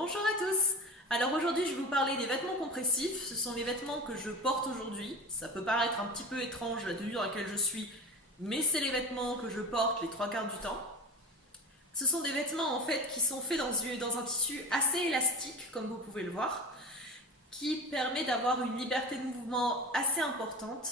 Bonjour à tous. Alors aujourd'hui je vais vous parler des vêtements compressifs. Ce sont les vêtements que je porte aujourd'hui. Ça peut paraître un petit peu étrange la tenue dans laquelle je suis, mais c'est les vêtements que je porte les trois quarts du temps. Ce sont des vêtements en fait qui sont faits dans un tissu assez élastique, comme vous pouvez le voir, qui permet d'avoir une liberté de mouvement assez importante.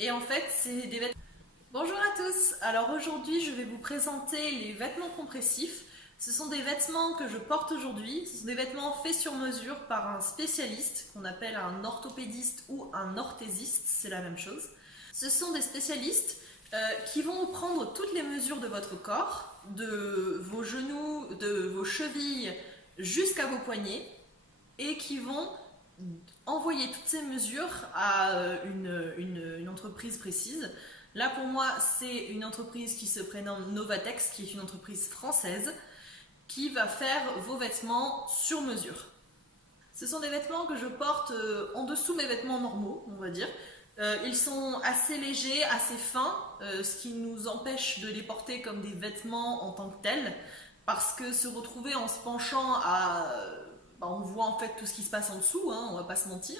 Et en fait c'est des vêtements... Bonjour à tous. Alors aujourd'hui je vais vous présenter les vêtements compressifs. Ce sont des vêtements que je porte aujourd'hui. Ce sont des vêtements faits sur mesure par un spécialiste qu'on appelle un orthopédiste ou un orthésiste, c'est la même chose. Ce sont des spécialistes qui vont prendre toutes les mesures de votre corps, de vos genoux, de vos chevilles jusqu'à vos poignets et qui vont envoyer toutes ces mesures à une entreprise précise. Là pour moi c'est une entreprise qui se prénomme Novatex, qui est une entreprise française, qui va faire vos vêtements sur mesure. Ce sont des vêtements que je porte en dessous mes vêtements normaux, on va dire. Ils sont assez légers, assez fins, ce qui nous empêche de les porter comme des vêtements en tant que tels, parce que se retrouver en se penchant on voit en fait tout ce qui se passe en dessous, hein, on va pas se mentir.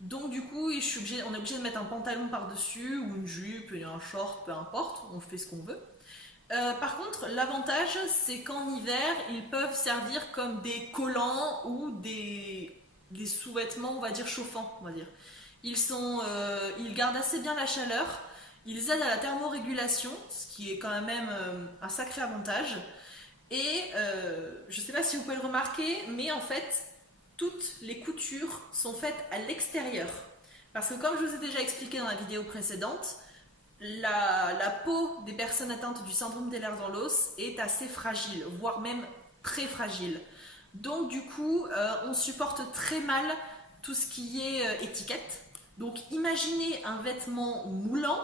Donc du coup, on est obligé de mettre un pantalon par-dessus, ou une jupe, un short, peu importe, on fait ce qu'on veut. Par contre, l'avantage, c'est qu'en hiver, ils peuvent servir comme des collants ou des sous-vêtements, on va dire, chauffants, on va dire. Ils gardent assez bien la chaleur, ils aident à la thermorégulation, ce qui est quand même un sacré avantage. Et je ne sais pas si vous pouvez le remarquer, mais en fait, toutes les coutures sont faites à l'extérieur. Parce que comme je vous ai déjà expliqué dans la vidéo précédente, la peau des personnes atteintes du syndrome des Ehlers-Danlos est assez fragile, voire même très fragile. Donc du coup, on supporte très mal tout ce qui est étiquette. Donc imaginez un vêtement moulant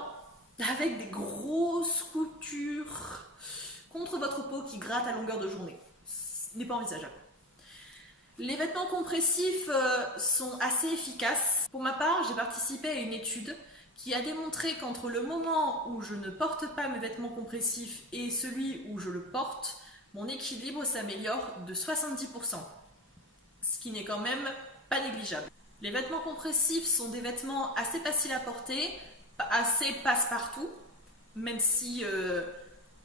avec des grosses coutures contre votre peau qui gratte à longueur de journée. Ce n'est pas envisageable. Les vêtements compressifs sont assez efficaces. Pour ma part, j'ai participé à une étude qui a démontré qu'entre le moment où je ne porte pas mes vêtements compressifs et celui où je le porte, mon équilibre s'améliore de 70%, ce qui n'est quand même pas négligeable. Les vêtements compressifs sont des vêtements assez faciles à porter, assez passe-partout, même si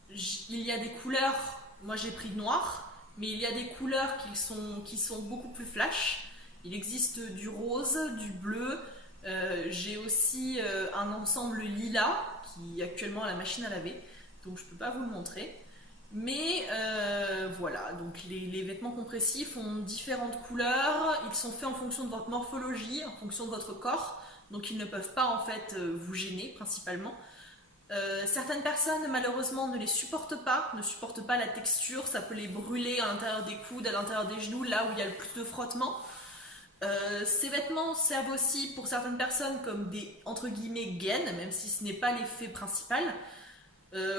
il y a des couleurs, moi j'ai pris noir, mais il y a des couleurs qui sont beaucoup plus flash. Il existe du rose, du bleu, j'ai aussi un ensemble lilas qui est actuellement à la machine à laver, donc je ne peux pas vous le montrer. Mais voilà, donc les vêtements compressifs ont différentes couleurs, ils sont faits en fonction de votre morphologie, en fonction de votre corps, donc ils ne peuvent pas en fait vous gêner principalement. Certaines personnes malheureusement ne les supportent pas, ne supportent pas la texture, ça peut les brûler à l'intérieur des coudes, à l'intérieur des genoux, là où il y a le plus de frottement. Ces vêtements servent aussi pour certaines personnes comme des entre guillemets gaines, même si ce n'est pas l'effet principal.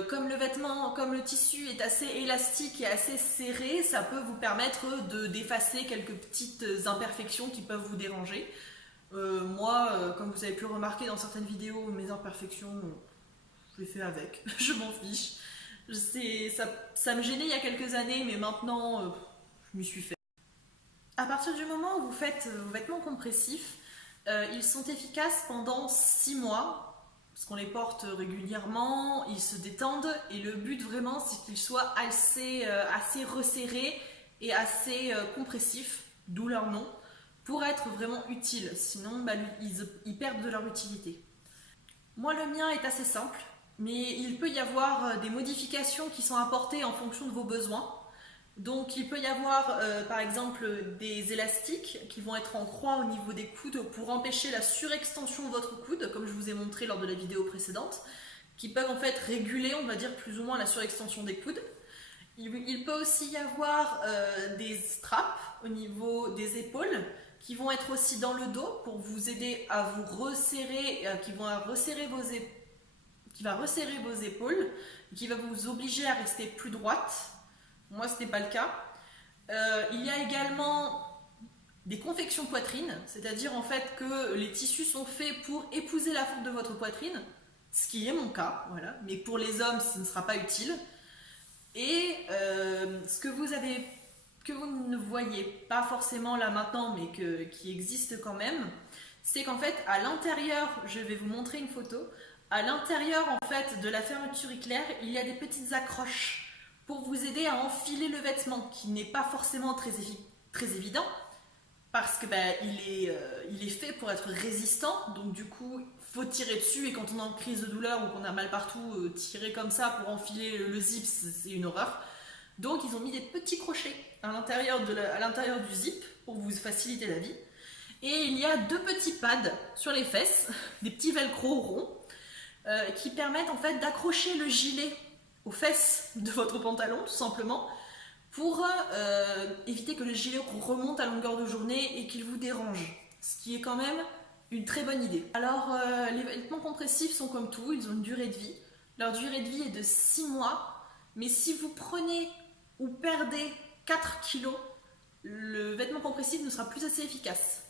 Comme le tissu est assez élastique et assez serré, ça peut vous permettre d'effacer quelques petites imperfections qui peuvent vous déranger. Moi, comme vous avez pu le remarquer dans certaines vidéos, mes imperfections, je les fais avec, je m'en fiche. Ça me gênait il y a quelques années, mais maintenant, je m'y suis fait. À partir du moment où vous faites vos vêtements compressifs, ils sont efficaces pendant 6 mois, parce qu'on les porte régulièrement, ils se détendent, et le but vraiment c'est qu'ils soient assez resserrés et assez compressifs, d'où leur nom, pour être vraiment utiles, sinon ils perdent de leur utilité. Moi le mien est assez simple, mais il peut y avoir des modifications qui sont apportées en fonction de vos besoins. Donc il peut y avoir par exemple des élastiques qui vont être en croix au niveau des coudes pour empêcher la surextension de votre coude, comme je vous ai montré lors de la vidéo précédente, qui peuvent en fait réguler, on va dire, plus ou moins la surextension des coudes. Il peut aussi y avoir des straps au niveau des épaules qui vont être aussi dans le dos pour vous aider à vous resserrer, qui va resserrer vos épaules, qui va vous obliger à rester plus droite. Moi, ce n'est pas le cas. Il y a également des confections poitrine, c'est-à-dire en fait que les tissus sont faits pour épouser la forme de votre poitrine, ce qui est mon cas, voilà. Mais pour les hommes, ce ne sera pas utile. Et ce que vous avez que vous ne voyez pas forcément là maintenant, mais qui existe quand même, c'est qu'en fait, à l'intérieur, je vais vous montrer une photo, à l'intérieur en fait de la fermeture éclair, il y a des petites accroches pour vous aider à enfiler le vêtement, qui n'est pas forcément très évident, parce que il est fait pour être résistant, donc du coup, il faut tirer dessus, et quand on est en crise de douleur ou qu'on a mal partout, tirer comme ça pour enfiler le zip, c'est une horreur. Donc ils ont mis des petits crochets à l'intérieur du zip pour vous faciliter la vie. Et il y a deux petits pads sur les fesses, des petits velcro ronds, qui permettent en fait d'accrocher le gilet aux fesses de votre pantalon, tout simplement, pour éviter que le gilet remonte à longueur de journée et qu'il vous dérange. Ce qui est quand même une très bonne idée. Alors, les vêtements compressifs sont comme tout, ils ont une durée de vie. Leur durée de vie est de 6 mois, mais si vous prenez ou perdez 4 kilos, le vêtement compressif ne sera plus assez efficace.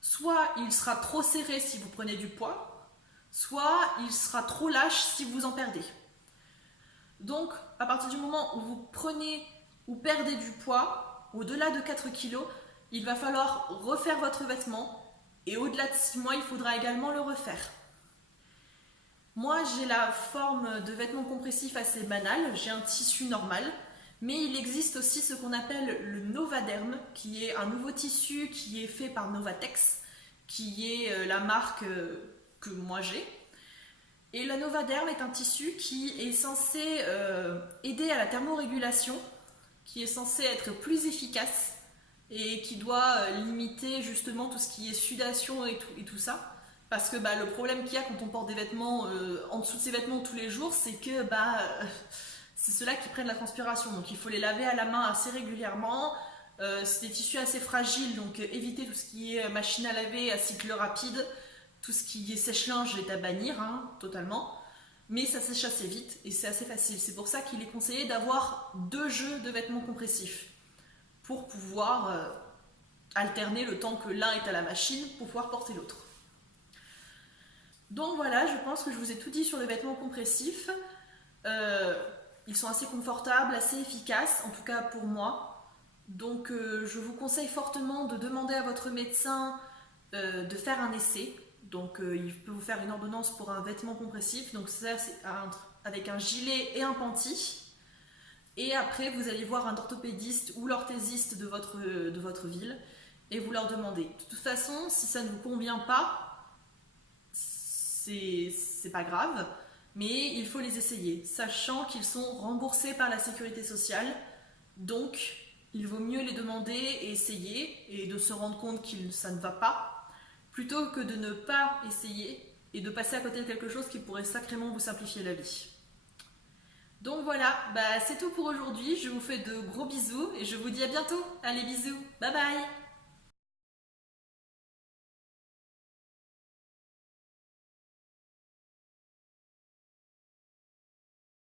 Soit il sera trop serré si vous prenez du poids, soit il sera trop lâche si vous en perdez. Donc, à partir du moment où vous prenez ou perdez du poids, au-delà de 4 kilos, il va falloir refaire votre vêtement, et au-delà de 6 mois, il faudra également le refaire. Moi, j'ai la forme de vêtement compressif assez banale, j'ai un tissu normal, mais il existe aussi ce qu'on appelle le Novaderm, qui est un nouveau tissu qui est fait par Novatex, qui est la marque que moi j'ai. Et le Novaderm est un tissu qui est censé aider à la thermorégulation, qui est censé être plus efficace et qui doit limiter justement tout ce qui est sudation et tout ça. Parce que le problème qu'il y a quand on porte des vêtements en dessous de ses vêtements tous les jours, c'est que c'est ceux-là qui prennent la transpiration. Donc il faut les laver à la main assez régulièrement. C'est des tissus assez fragiles, donc évitez tout ce qui est machine à laver à cycle rapide. Tout ce qui est sèche-linge est à bannir, totalement. Mais ça sèche assez vite et c'est assez facile. C'est pour ça qu'il est conseillé d'avoir 2 jeux de vêtements compressifs pour pouvoir alterner le temps que l'un est à la machine pour pouvoir porter l'autre. Donc voilà, je pense que je vous ai tout dit sur les vêtements compressifs. Ils sont assez confortables, assez efficaces, en tout cas pour moi. Donc je vous conseille fortement de demander à votre médecin de faire un essai. Donc il peut vous faire une ordonnance pour un vêtement compressif. Donc ça, c'est avec un gilet et un panty. Et après, vous allez voir un orthopédiste ou l'orthésiste de votre ville et vous leur demandez. De toute façon, si ça ne vous convient pas, c'est pas grave, mais il faut les essayer, sachant qu'ils sont remboursés par la sécurité sociale. Donc, il vaut mieux les demander et essayer et de se rendre compte que ça ne va pas, plutôt que de ne pas essayer et de passer à côté de quelque chose qui pourrait sacrément vous simplifier la vie. Donc voilà, c'est tout pour aujourd'hui. Je vous fais de gros bisous et je vous dis à bientôt. Allez, bisous, bye bye.